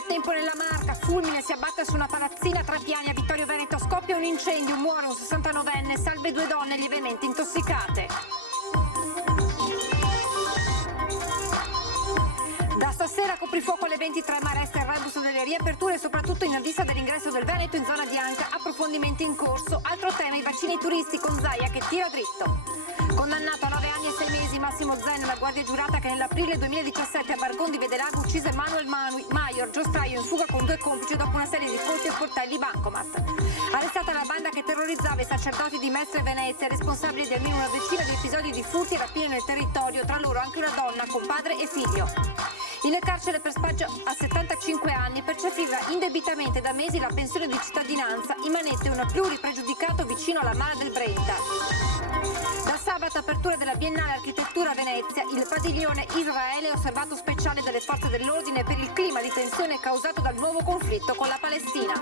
Maltempo nella Marca, fulmine si abbatte su una palazzina a 3 piani a Vittorio Veneto, scoppia un incendio, muore un 69enne, salve 2 donne lievemente intossicate. Da stasera coprifuoco alle 23, ma resta il rebus delle riaperture, soprattutto in vista dell'ingresso del Veneto in zona bianca, approfondimenti in corso. Altro tema, i vaccini turisti con Zaia che tira dritto. Condannato a 9 anni e 6 mesi Massimo Zen, la guardia giurata che nell'aprile 2017 a Bargon di Vedelago uccise Manuel Maior, giostraio in fuga con 2 complici dopo una serie di furti e sportelli bancomat. Arrestata la banda che terrorizzava i sacerdoti di Mestre Venezia, responsabili di almeno una decina di episodi di furti e rapine nel territorio, tra loro anche una donna con padre e figlio. In carcere per spaccio a 75 anni, percepiva indebitamente da mesi la pensione di cittadinanza, immanente un pluripregiudicato vicino alla Mara del Brenta. Da sabato apertura della Biennale Architettura a Venezia, il padiglione Israele osservato speciale dalle forze dell'ordine per il clima di tensione causato dal nuovo conflitto con la Palestina.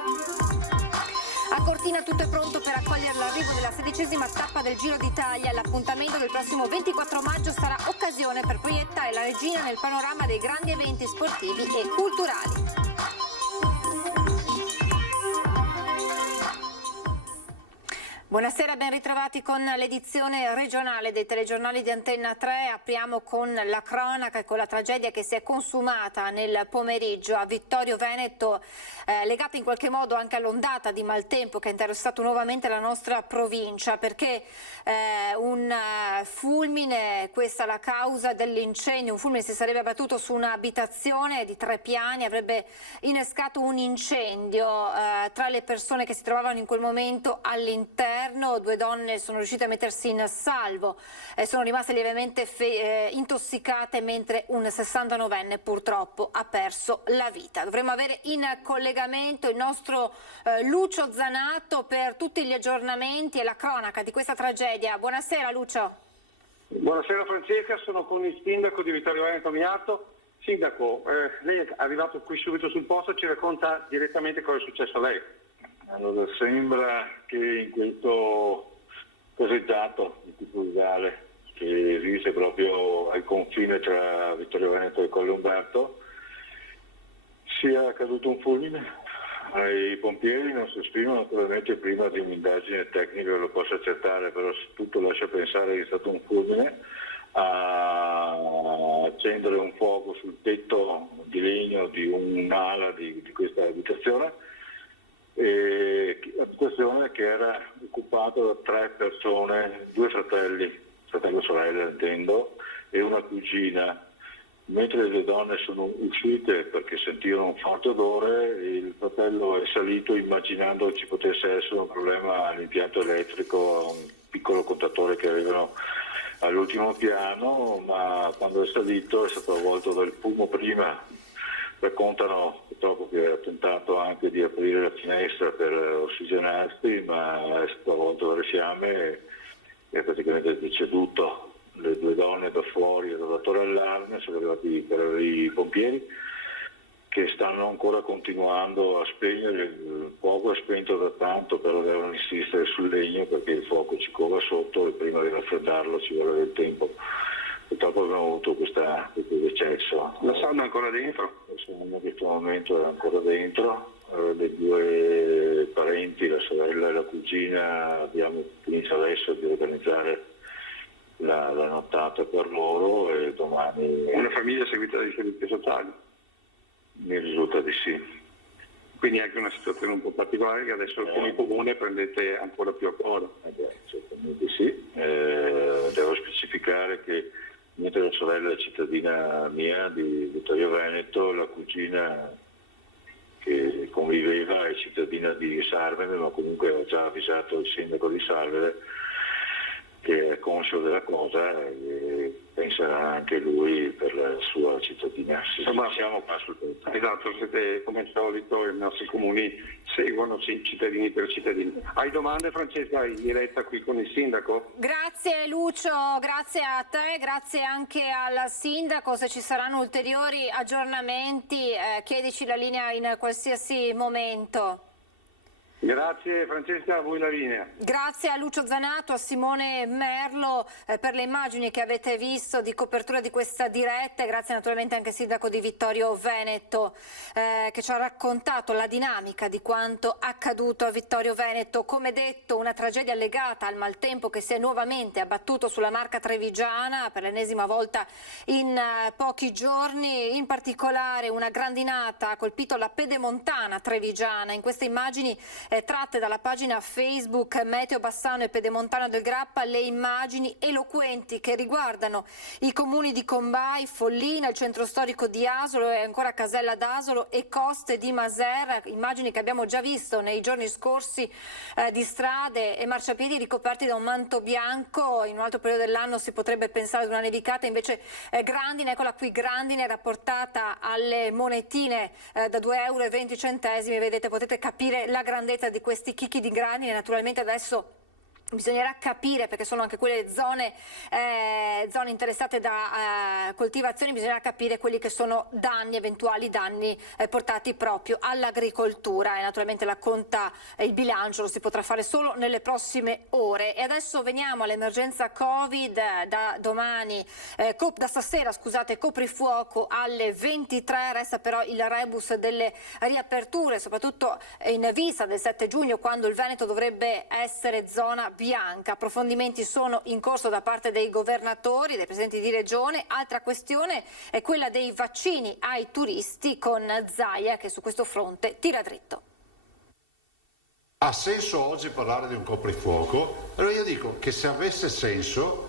A Cortina tutto è pronto per accogliere l'arrivo della 16ª tappa del Giro d'Italia. L'appuntamento del prossimo 24 maggio sarà occasione per proiettare la regina nel panorama dei grandi eventi sportivi e culturali. Buonasera, ben ritrovati con l'edizione regionale dei telegiornali di Antenna 3. Apriamo con la cronaca e con la tragedia che si è consumata nel pomeriggio a Vittorio Veneto, legata in qualche modo anche all'ondata di maltempo che ha interessato nuovamente la nostra provincia, perché un fulmine, questa è la causa dell'incendio, un fulmine si sarebbe abbattuto su un'abitazione di 3 piani, avrebbe innescato un incendio tra le persone che si trovavano in quel momento all'interno. 2 donne sono riuscite a mettersi in salvo, sono rimaste lievemente intossicate, mentre un 69enne purtroppo ha perso la vita. Dovremmo avere in collegamento il nostro Lucio Zanato per tutti gli aggiornamenti e la cronaca di questa tragedia. Buonasera Lucio. Buonasera Francesca, sono con il sindaco di Vittorio Veneto Miato. Sindaco, lei è arrivato qui subito sul posto, ci racconta direttamente cosa è successo a lei. Allora, sembra che in questo caseggiato di tipo rurale che esiste proprio al confine tra Vittorio Veneto e Colle Umberto sia caduto un fulmine. Ai pompieri non si esprimono naturalmente prima di un'indagine tecnica che lo possa accertare, però tutto lascia pensare che è stato un fulmine a accendere un fuoco sul tetto di legno di un'ala di questa abitazione. Abitazione che era occupata da 3 persone, 2 fratelli, fratello e sorella intendo, e una cugina. Mentre le 2 donne sono uscite perché sentivano un forte odore, il fratello è salito immaginando ci potesse essere un problema all'impianto elettrico, a un piccolo contatore che avevano all'ultimo piano, ma quando è salito è stato avvolto dal fumo prima. Raccontano purtroppo che ha tentato anche di aprire la finestra per ossigenarsi, ma è stato avvolto dalle fiamme e è praticamente deceduto. Le 2 donne da fuori hanno dato l'allarme, sono arrivati per i pompieri che stanno ancora continuando a spegnere. Il fuoco è spento da tanto, però devono insistere sul legno perché il fuoco ci cova sotto e prima di raffreddarlo ci vuole del tempo. Purtroppo abbiamo avuto questo decesso. La salma è ancora dentro? La salma in questo momento è ancora dentro. Le 2 parenti, la sorella e la cugina, abbiamo finito adesso di organizzare la nottata per loro e domani... Una famiglia seguita dai servizi sociali? Mi risulta di sì. Quindi è anche una situazione un po' particolare che adesso come comune prendete ancora più a cuore. Certamente sì. Devo specificare che mentre la sorella è cittadina mia di Vittorio Veneto, la cugina che conviveva è cittadina di Sarvere, ma comunque ho già avvisato il sindaco di Sarvere che è conscio della cosa e penserà anche lui per la sua cittadinanza. Insomma, siamo qua sul pezzo. Esatto, siete come al solito, i nostri comuni seguono cittadini per cittadini. Hai domande Francesca in diretta qui con il sindaco? Grazie Lucio, grazie a te, grazie anche al sindaco. Se ci saranno ulteriori aggiornamenti chiedici la linea in qualsiasi momento. Grazie Francesca, a voi la linea. Grazie a Lucio Zanato, a Simone Merlo per le immagini che avete visto di copertura di questa diretta, e grazie naturalmente anche al sindaco di Vittorio Veneto che ci ha raccontato la dinamica di quanto accaduto a Vittorio Veneto. Come detto, una tragedia legata al maltempo che si è nuovamente abbattuto sulla Marca Trevigiana per l'ennesima volta in pochi giorni. In particolare una grandinata ha colpito la Pedemontana Trevigiana. In queste immagini tratte dalla pagina Facebook Meteo Bassano e Pedemontana del Grappa, le immagini eloquenti che riguardano i comuni di Combay, Follina, il centro storico di Asolo e ancora Casella d'Asolo e Coste di Maserra, immagini che abbiamo già visto nei giorni scorsi di strade e marciapiedi ricoperti da un manto bianco. In un altro periodo dell'anno si potrebbe pensare ad una nevicata, invece Grandine, eccola qui, Grandine rapportata alle monetine da 2,20 €, vedete, potete capire la grandezza di questi chicchi di Grandine. Naturalmente adesso bisognerà capire, perché sono anche quelle zone interessate da coltivazioni, bisognerà capire quelli che sono danni, eventuali danni portati proprio all'agricoltura, e naturalmente la conta, il bilancio lo si potrà fare solo nelle prossime ore. E adesso veniamo all'emergenza Covid. Da stasera, coprifuoco alle 23, resta però il rebus delle riaperture, soprattutto in vista del 7 giugno, quando il Veneto dovrebbe essere zona bianca. Approfondimenti sono in corso da parte dei governatori, dei presidenti di regione. Altra questione è quella dei vaccini ai turisti, con Zaia che su questo fronte tira dritto. Ha senso oggi parlare di un coprifuoco? Allora io dico che se avesse senso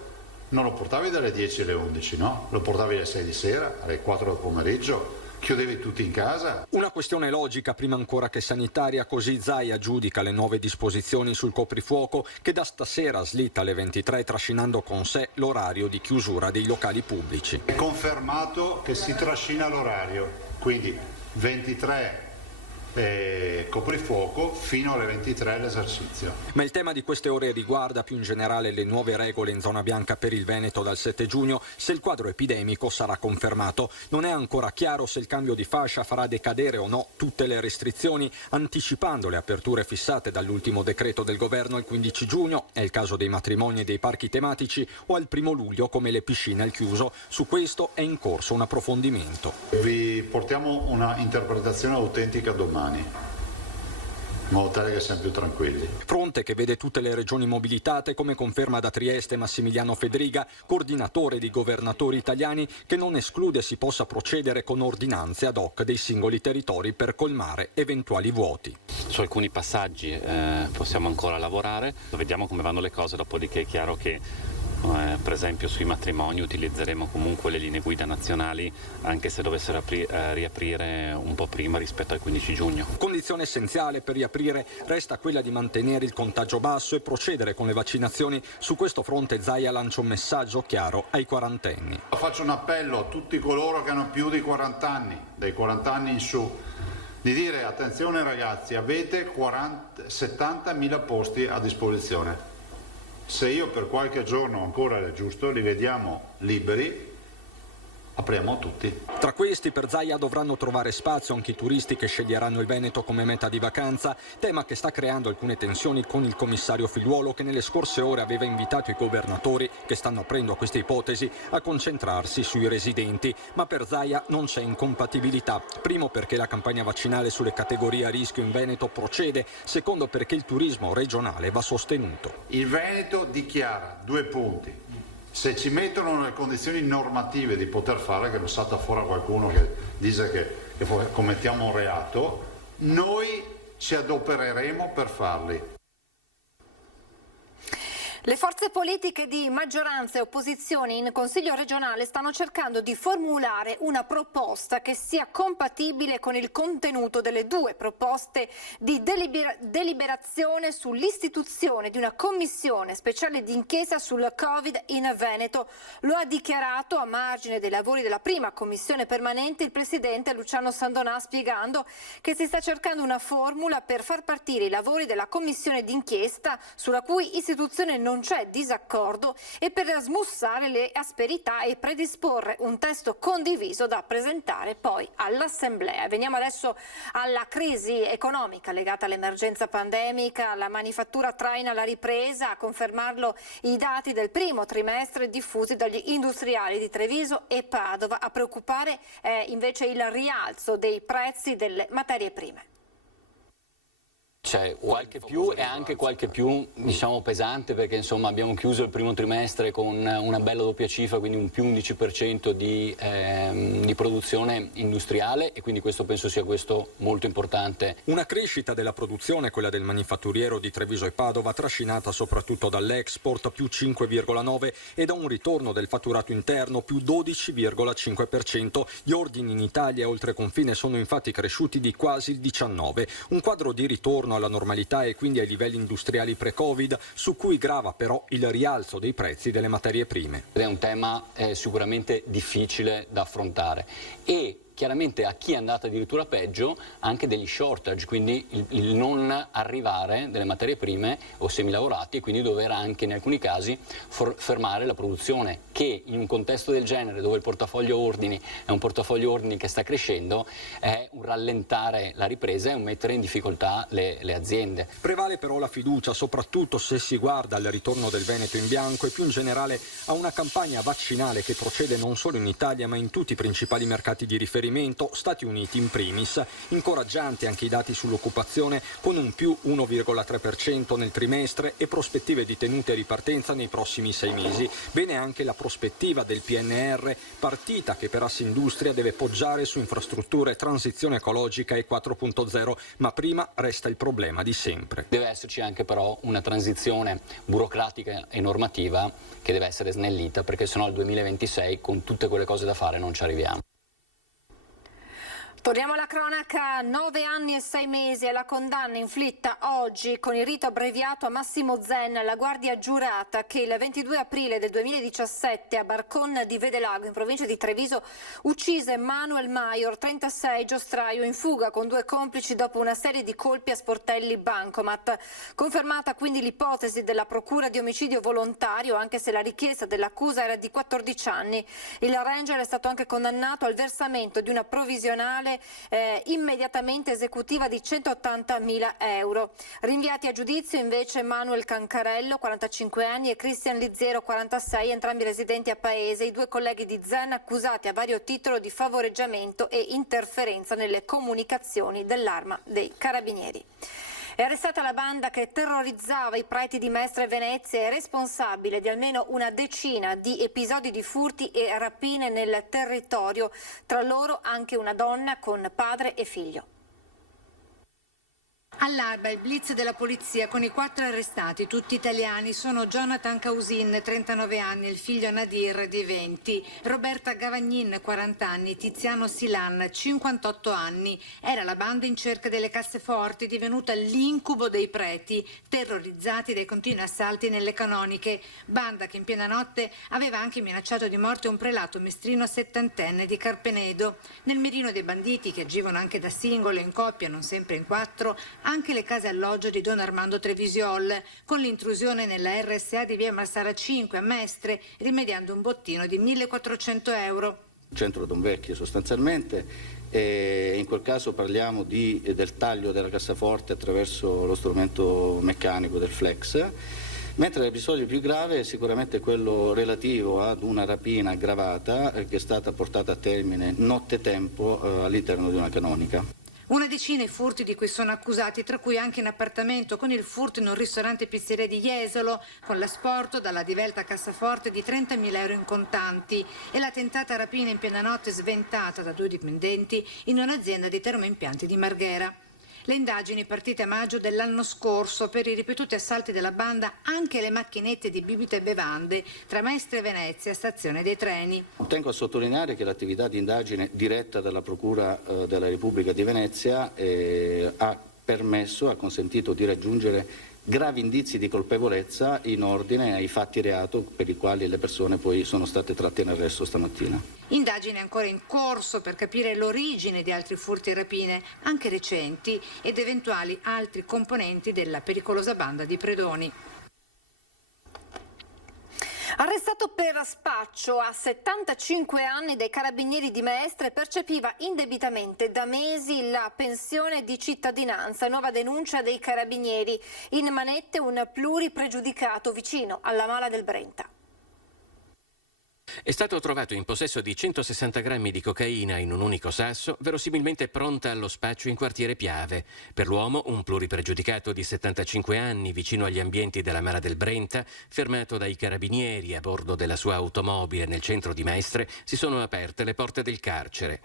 non lo portavi dalle 10 alle 11, no? Lo portavi alle 6 di sera, alle 4 del pomeriggio. Chiudevi tutti in casa? Una questione logica prima ancora che sanitaria, così Zaia giudica le nuove disposizioni sul coprifuoco che da stasera slitta alle 23, trascinando con sé l'orario di chiusura dei locali pubblici. È confermato che si trascina l'orario, quindi 23 coprifuoco fino alle 23 l'esercizio. Ma il tema di queste ore riguarda più in generale le nuove regole in zona bianca per il Veneto dal 7 giugno, se il quadro epidemico sarà confermato. Non è ancora chiaro se il cambio di fascia farà decadere o no tutte le restrizioni, anticipando le aperture fissate dall'ultimo decreto del governo al 15 giugno, è il caso dei matrimoni e dei parchi tematici, o al 1 luglio come le piscine al chiuso. Su questo è in corso un approfondimento. Vi portiamo una interpretazione autentica domani, in modo tale che siamo più tranquilli. Fronte che vede tutte le regioni mobilitate, come conferma da Trieste Massimiliano Fedriga, coordinatore dei governatori italiani, che non esclude si possa procedere con ordinanze ad hoc dei singoli territori per colmare eventuali vuoti. Su alcuni passaggi possiamo ancora lavorare, vediamo come vanno le cose, dopodiché è chiaro che per esempio sui matrimoni utilizzeremo comunque le linee guida nazionali, anche se dovessero riaprire un po' prima rispetto al 15 giugno. Condizione essenziale per riaprire resta quella di mantenere il contagio basso e procedere con le vaccinazioni. Su questo fronte Zaia lancia un messaggio chiaro ai quarantenni. Faccio un appello a tutti coloro che hanno più di 40 anni, dai 40 anni in su, di dire: attenzione ragazzi, avete 70.000 posti a disposizione. Se io per qualche giorno ancora è giusto, li vediamo liberi, apriamo tutti. Tra questi per Zaia dovranno trovare spazio anche i turisti che sceglieranno il Veneto come meta di vacanza, tema che sta creando alcune tensioni con il commissario Figliuolo, che nelle scorse ore aveva invitato i governatori, che stanno aprendo a questa ipotesi, a concentrarsi sui residenti. Ma per Zaia non c'è incompatibilità. Primo perché la campagna vaccinale sulle categorie a rischio in Veneto procede, secondo perché il turismo regionale va sostenuto. Il Veneto dichiara 2 punti. Se ci mettono nelle condizioni normative di poter fare, che lo salta fuori qualcuno che dice che commettiamo un reato, noi ci adopereremo per farli. Le forze politiche di maggioranza e opposizione in Consiglio regionale stanno cercando di formulare una proposta che sia compatibile con il contenuto delle 2 proposte di deliberazione sull'istituzione di una commissione speciale d'inchiesta sul Covid in Veneto. Lo ha dichiarato a margine dei lavori della prima commissione permanente il presidente Luciano Sandonà, spiegando che si sta cercando una formula per far partire i lavori della commissione d'inchiesta, sulla cui istituzione non non c'è disaccordo e per smussare le asperità e predisporre un testo condiviso da presentare poi all'Assemblea. Veniamo adesso alla crisi economica legata all'emergenza pandemica. La manifattura traina la ripresa, a confermarlo i dati del primo trimestre diffusi dagli industriali di Treviso e Padova. A preoccupare è invece il rialzo dei prezzi delle materie prime. C'è qualche più e anche qualche più diciamo pesante, perché insomma abbiamo chiuso il primo trimestre con una bella doppia cifra, quindi un più 11% di produzione industriale, e quindi questo penso sia questo molto importante. Una crescita della produzione, quella del manifatturiero di Treviso e Padova, trascinata soprattutto dall'export più 5,9 e da un ritorno del fatturato interno più 12,5%. Gli ordini in Italia e oltre confine sono infatti cresciuti di quasi il 19%, un quadro di ritorno alla normalità e quindi ai livelli industriali pre-Covid, su cui grava però il rialzo dei prezzi delle materie prime. È un tema sicuramente difficile da affrontare e chiaramente a chi è andata addirittura peggio anche degli shortage, quindi il non arrivare delle materie prime o semilavorati, e quindi dover anche in alcuni casi fermare la produzione, che in un contesto del genere, dove il portafoglio ordini è un portafoglio ordini che sta crescendo, è un rallentare la ripresa e un mettere in difficoltà le aziende. Prevale però la fiducia, soprattutto se si guarda al ritorno del Veneto in bianco e più in generale a una campagna vaccinale che procede non solo in Italia ma in tutti i principali mercati di riferimento, Stati Uniti in primis. Incoraggianti anche i dati sull'occupazione, con un più 1,3% nel trimestre e prospettive di tenuta e ripartenza nei prossimi 6 mesi. Bene anche la prospettiva del PNR, partita che per Assindustria deve poggiare su infrastrutture, transizione ecologica e 4.0, ma prima resta il problema di sempre. Deve esserci anche però una transizione burocratica e normativa che deve essere snellita, perché sennò al 2026 con tutte quelle cose da fare non ci arriviamo. Torniamo alla cronaca. 9 anni e 6 mesi è la condanna inflitta oggi con il rito abbreviato a Massimo Zenna, la guardia giurata che il 22 aprile del 2017 a Barcon di Vedelago, in provincia di Treviso, uccise Manuel Maior, 36, giostraio, in fuga con 2 complici dopo una serie di colpi a sportelli bancomat. Confermata quindi l'ipotesi della procura di omicidio volontario, anche se la richiesta dell'accusa era di 14 anni. Il Ranger è stato anche condannato al versamento di una provvisionale immediatamente esecutiva di 180.000 euro. Rinviati a giudizio invece Manuel Cancarello, 45 anni, e Cristian Lizzero, 46, entrambi residenti a Paese, i 2 colleghi di Zenna accusati a vario titolo di favoreggiamento e interferenza nelle comunicazioni dell'Arma dei Carabinieri. È arrestata la banda che terrorizzava i preti di Mestre e Venezia e responsabile di almeno una decina di episodi di furti e rapine nel territorio, tra loro anche una donna con padre e figlio. All'alba il blitz della polizia con i 4 arrestati, tutti italiani, sono Jonathan Causin, 39 anni, e il figlio Nadir di 20, Roberta Gavagnin, 40 anni, Tiziano Silan, 58 anni. Era la banda in cerca delle casseforti, divenuta l'incubo dei preti, terrorizzati dai continui assalti nelle canoniche. Banda che in piena notte aveva anche minacciato di morte un prelato mestrino 70enne di Carpenedo. Nel mirino dei banditi, che agivano anche da singolo, in coppia, non sempre in 4, anche le case alloggio di Don Armando Trevisiol, con l'intrusione nella RSA di via Marsara 5 a Mestre, rimediando un bottino di 1.400 euro. Centro Don Vecchio sostanzialmente, in quel caso parliamo del taglio della cassaforte attraverso lo strumento meccanico del flex, mentre l'episodio più grave è sicuramente quello relativo ad una rapina aggravata che è stata portata a termine nottetempo all'interno di una canonica. Una decina i furti di cui sono accusati, tra cui anche in appartamento, con il furto in un ristorante pizzeria di Jesolo, con l'asporto dalla divelta cassaforte di 30.000 euro in contanti, e la tentata rapina in piena notte sventata da 2 dipendenti in un'azienda di termoimpianti di Marghera. Le indagini partite a maggio dell'anno scorso per i ripetuti assalti della banda anche alle macchinette di bibite e bevande tra Mestre e Venezia, stazione dei treni. Tengo a sottolineare che l'attività di indagine diretta dalla Procura della Repubblica di Venezia ha consentito di raggiungere gravi indizi di colpevolezza in ordine ai fatti reato per i quali le persone poi sono state tratte in arresto stamattina. Indagine ancora in corso per capire l'origine di altri furti e rapine, anche recenti, ed eventuali altri componenti della pericolosa banda di Predoni. Arrestato per spaccio a 75 anni dai carabinieri di Mestre, percepiva indebitamente da mesi la pensione di cittadinanza. Nuova denuncia dei carabinieri. In manette un pluripregiudicato vicino alla Mala del Brenta. È stato trovato in possesso di 160 grammi di cocaina in un unico sasso, verosimilmente pronta allo spaccio in quartiere Piave. Per l'uomo, un pluripregiudicato di 75 anni, vicino agli ambienti della Mala del Brenta, fermato dai carabinieri a bordo della sua automobile nel centro di Mestre, si sono aperte le porte del carcere.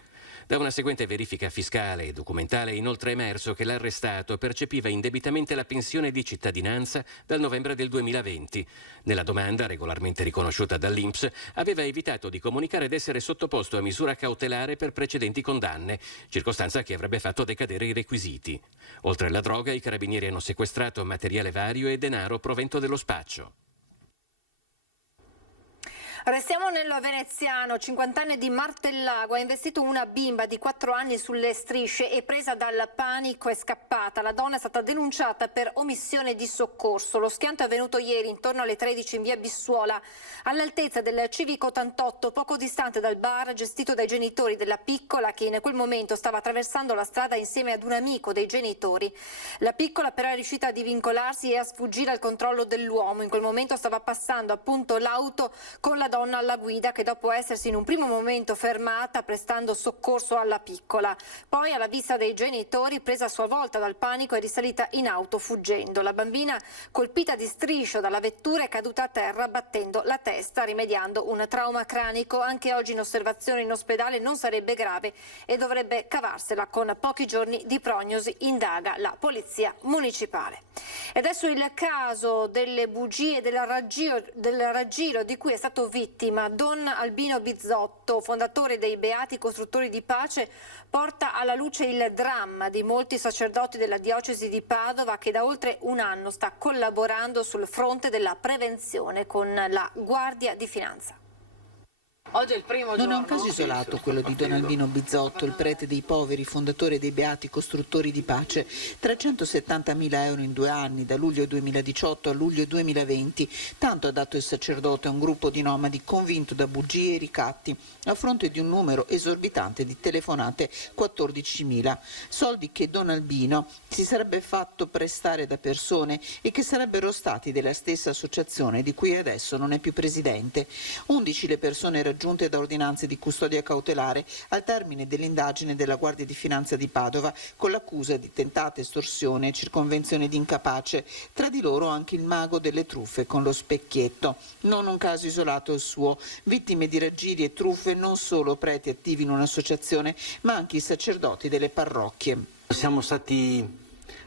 Da una seguente verifica fiscale e documentale è inoltre emerso che l'arrestato percepiva indebitamente la pensione di cittadinanza dal novembre del 2020. Nella domanda, regolarmente riconosciuta dall'INPS, aveva evitato di comunicare ed essere sottoposto a misura cautelare per precedenti condanne, circostanza che avrebbe fatto decadere i requisiti. Oltre alla droga, i carabinieri hanno sequestrato materiale vario e denaro provento dello spaccio. Restiamo nel veneziano. 50enne di Martellago ha investito una bimba di 4 anni sulle strisce e, presa dal panico, è scappata. La donna è stata denunciata per omissione di soccorso. Lo schianto è avvenuto ieri intorno alle 13 in via Bissuola, all'altezza del Civico 88, poco distante dal bar gestito dai genitori della piccola, che in quel momento stava attraversando la strada insieme ad un amico dei genitori. La piccola però è riuscita a divincolarsi e a sfuggire al controllo dell'uomo. In quel momento stava passando appunto l'auto con la donna alla guida, che dopo essersi in un primo momento fermata prestando soccorso alla piccola, poi alla vista dei genitori, presa a sua volta dal panico, è risalita in auto fuggendo. La bambina, colpita di striscio dalla vettura, è caduta a terra battendo la testa, rimediando un trauma cranico. Anche oggi in osservazione in ospedale, non sarebbe grave e dovrebbe cavarsela con pochi giorni di prognosi, indaga la polizia municipale. Ed è sul caso delle bugie del raggiro di cui è stato vittima Don Albino Bizzotto, fondatore dei Beati Costruttori di Pace, porta alla luce il dramma di molti sacerdoti della diocesi di Padova, che da oltre un anno sta collaborando sul fronte della prevenzione con la Guardia di Finanza. Oggi è il primo giorno. Non è un caso isolato quello di Don Albino Bizzotto, il prete dei poveri, fondatore dei Beati Costruttori di Pace. 370.000 euro in 2 anni, da luglio 2018 a luglio 2020. Tanto ha dato il sacerdote a un gruppo di nomadi convinto da bugie e ricatti, a fronte di un numero esorbitante di telefonate, 14.000. Soldi che Don Albino si sarebbe fatto prestare da persone e che sarebbero stati della stessa associazione di cui adesso non è più presidente. 11 le persone raggiunte da ordinanze di custodia cautelare al termine dell'indagine della Guardia di Finanza di Padova, con l'accusa di tentata estorsione e circonvenzione di incapace. Tra di loro anche il mago delle truffe con lo specchietto. Non un caso isolato il suo. Vittime di raggiri e truffe non solo preti attivi in un'associazione, ma anche i sacerdoti delle parrocchie. Siamo stati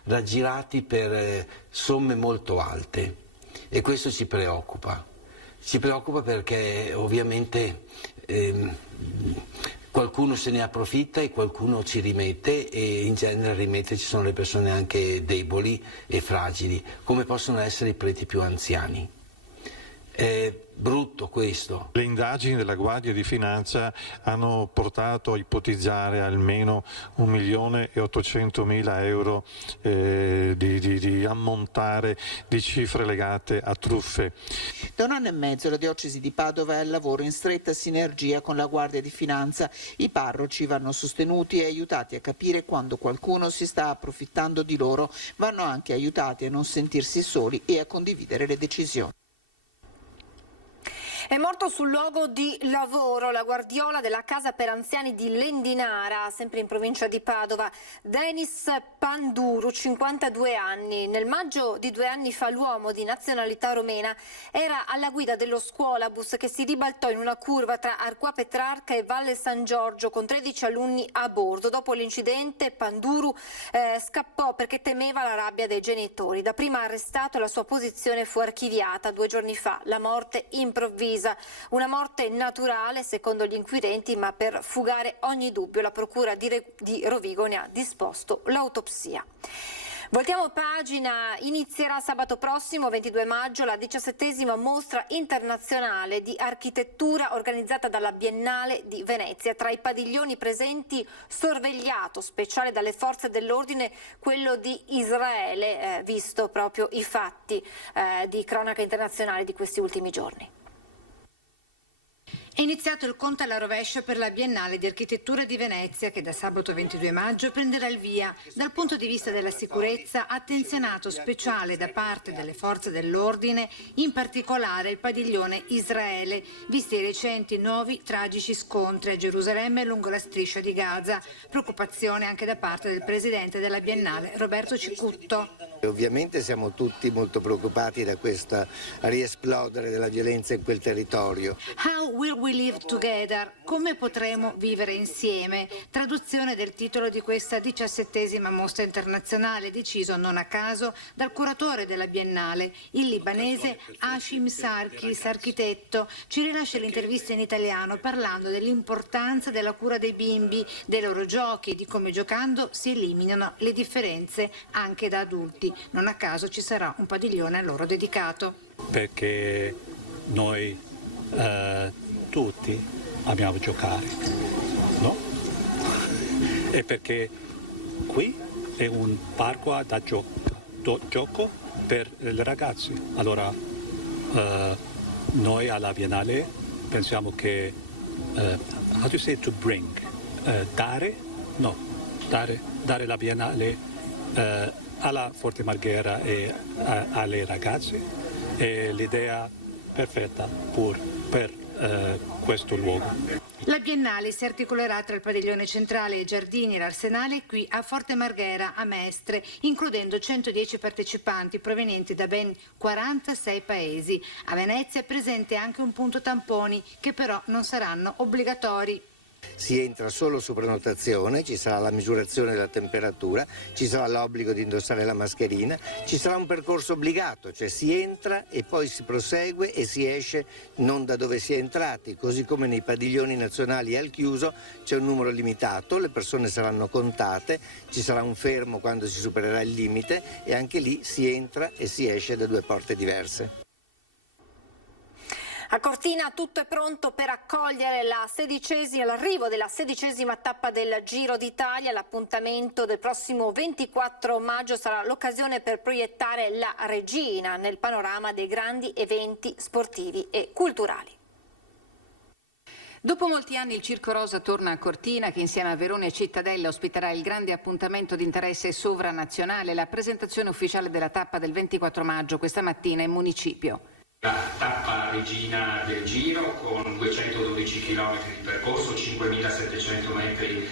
raggirati per somme molto alte e questo ci preoccupa. Ci preoccupa perché ovviamente qualcuno se ne approfitta e qualcuno ci rimette, e in genere a rimettere ci sono le persone anche deboli e fragili, come possono essere i preti più anziani. È brutto questo. Le indagini della Guardia di Finanza hanno portato a ipotizzare almeno 1.800.000 euro di ammontare di cifre legate a truffe. Da 1 anno e mezzo la diocesi di Padova è al lavoro in stretta sinergia con la Guardia di Finanza. I parroci vanno sostenuti e aiutati a capire quando qualcuno si sta approfittando di loro. Vanno anche aiutati a non sentirsi soli e a condividere le decisioni. È morto sul luogo di lavoro la guardiola della casa per anziani di Lendinara, sempre in provincia di Padova, Denis Panduru, 52 anni. Nel maggio di 2 anni fa l'uomo di nazionalità romena era alla guida dello scuolabus che si ribaltò in una curva tra Arquà Petrarca e Valle San Giorgio con 13 alunni a bordo. Dopo l'incidente Panduru scappò perché temeva la rabbia dei genitori. Dapprima arrestato, la sua posizione fu archiviata. 2 giorni fa la morte improvvisa. Una morte naturale secondo gli inquirenti, ma per fugare ogni dubbio la procura di Rovigo ne ha disposto l'autopsia. Voltiamo pagina, inizierà sabato prossimo 22 maggio la 17ª mostra internazionale di architettura organizzata dalla Biennale di Venezia. Tra i padiglioni presenti, sorvegliato speciale dalle forze dell'ordine, quello di Israele, visto proprio i fatti di cronaca internazionale di questi ultimi giorni. È iniziato il conto alla rovescia per la Biennale di Architettura di Venezia, che da sabato 22 maggio prenderà il via. Dal punto di vista della sicurezza, attenzionato speciale da parte delle forze dell'ordine, in particolare il padiglione Israele, visti i recenti nuovi tragici scontri a Gerusalemme e lungo la striscia di Gaza. Preoccupazione anche da parte del presidente della Biennale, Roberto Cicutto. Ovviamente siamo tutti molto preoccupati da questo riesplodere della violenza in quel territorio. How will we live together? Come potremo vivere insieme? Traduzione del titolo di questa 17ª mostra internazionale, deciso non a caso dal curatore della Biennale, il libanese Hashim Sarkis, architetto. Ci rilascia l'intervista in italiano parlando dell'importanza della cura dei bimbi, dei loro giochi e di come giocando si eliminano le differenze anche da adulti. Non a caso ci sarà un padiglione a loro dedicato. Perché noi tutti amiamo giocare, no? E perché qui è un parco da gioco per i ragazzi. Allora noi alla Biennale pensiamo che how do you say to bring? Dare la Biennale alla Forte Marghera e alle ragazze è l'idea perfetta per questo luogo. La Biennale si articolerà tra il padiglione centrale e i giardini e l'Arsenale qui a Forte Marghera a Mestre, includendo 110 partecipanti provenienti da ben 46 paesi. A Venezia è presente anche un punto tamponi che però non saranno obbligatori. Si entra solo su prenotazione, ci sarà la misurazione della temperatura, ci sarà l'obbligo di indossare la mascherina, ci sarà un percorso obbligato, cioè si entra e poi si prosegue e si esce non da dove si è entrati, così come nei padiglioni nazionali al chiuso c'è un numero limitato, le persone saranno contate, ci sarà un fermo quando si supererà il limite e anche lì si entra e si esce da due porte diverse. A Cortina tutto è pronto per accogliere l'arrivo della 16ª tappa del Giro d'Italia. L'appuntamento del prossimo 24 maggio sarà l'occasione per proiettare la regina nel panorama dei grandi eventi sportivi e culturali. Dopo molti anni il Circo Rosa torna a Cortina, che insieme a Verona e Cittadella ospiterà il grande appuntamento di interesse sovranazionale, la presentazione ufficiale della tappa del 24 maggio questa mattina in municipio. La tappa regina del Giro con 212 km di percorso, 5.700 metri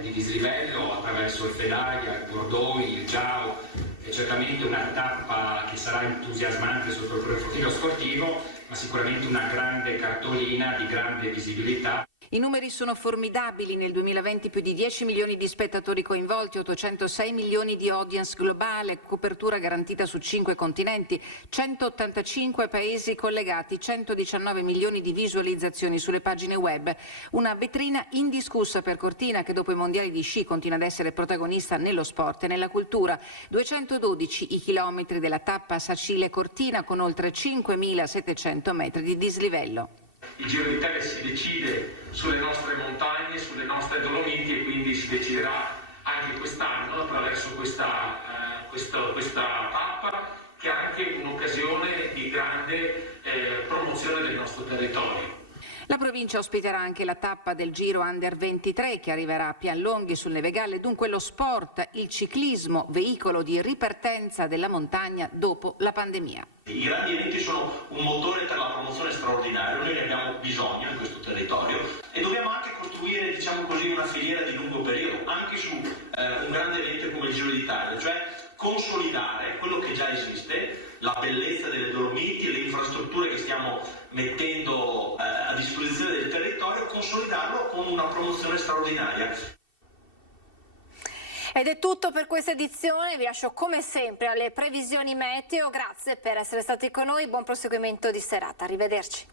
di dislivello attraverso il Fedaia, il Bordoi, il Giao. È certamente una tappa che sarà entusiasmante sotto il profilo sportivo, ma sicuramente una grande cartolina di grande visibilità. I numeri sono formidabili, nel 2020 più di 10 milioni di spettatori coinvolti, 806 milioni di audience globale, copertura garantita su 5 continenti, 185 paesi collegati, 119 milioni di visualizzazioni sulle pagine web. Una vetrina indiscussa per Cortina che dopo i mondiali di sci continua ad essere protagonista nello sport e nella cultura. 212 i chilometri della tappa Sacile-Cortina con oltre 5.700 metri di dislivello. Il Giro d'Italia si decide sulle nostre montagne, sulle nostre Dolomiti e quindi si deciderà anche quest'anno attraverso questa tappa che è anche un'occasione di grande promozione del nostro territorio. La provincia ospiterà anche la tappa del Giro Under 23 che arriverà a Pianlonghi sul Nevegalle, dunque lo sport, il ciclismo, veicolo di ripartenza della montagna dopo la pandemia. I grandi eventi sono un motore per la promozione straordinaria, noi ne abbiamo bisogno in questo territorio e dobbiamo anche costruire, diciamo così, una filiera di lungo periodo, anche su un grande evento come il Giro d'Italia, cioè consolidare quello che già esiste, la bellezza delle Dolomiti, le infrastrutture che stiamo mettendo a disposizione del territorio, consolidarlo con una promozione straordinaria. Ed è tutto per questa edizione, vi lascio come sempre alle previsioni meteo, grazie per essere stati con noi, buon proseguimento di serata, arrivederci.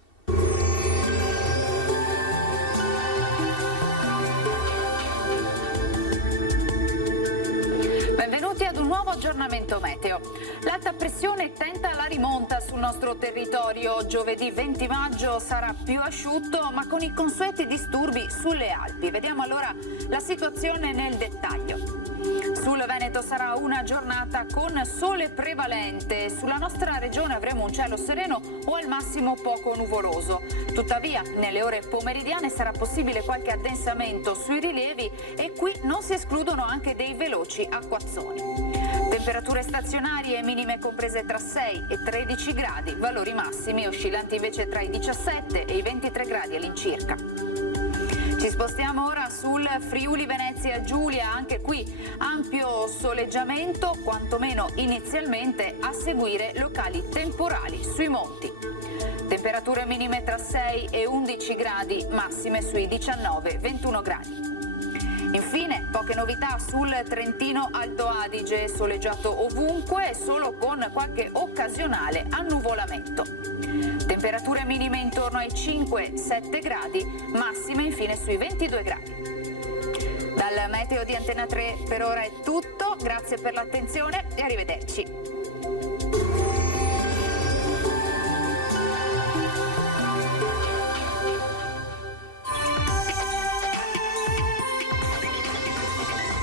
Benvenuti ad un nuovo aggiornamento meteo. L'alta pressione tenta la rimonta sul nostro territorio. Giovedì 20 maggio sarà più asciutto, ma con i consueti disturbi sulle Alpi. Vediamo allora la situazione nel dettaglio. Sul Veneto sarà una giornata con sole prevalente. Sulla nostra regione avremo un cielo sereno o al massimo poco nuvoloso. Tuttavia, nelle ore pomeridiane sarà possibile qualche addensamento sui rilievi e qui non si escludono anche dei veloci acquazzoni. Temperature stazionarie minime comprese tra 6 e 13 gradi, valori massimi oscillanti invece tra i 17 e i 23 gradi all'incirca. Ci spostiamo ora sul Friuli Venezia Giulia, anche qui ampio soleggiamento, quantomeno inizialmente, a seguire locali temporali sui monti. Temperature minime tra 6 e 11 gradi, massime sui 19-21 gradi. Infine, poche novità sul Trentino Alto Adige, soleggiato ovunque, solo con qualche occasionale annuvolamento. Temperature minime intorno ai 5-7 gradi, massime infine sui 22 gradi. Dal meteo di Antena 3 per ora è tutto, grazie per l'attenzione e arrivederci.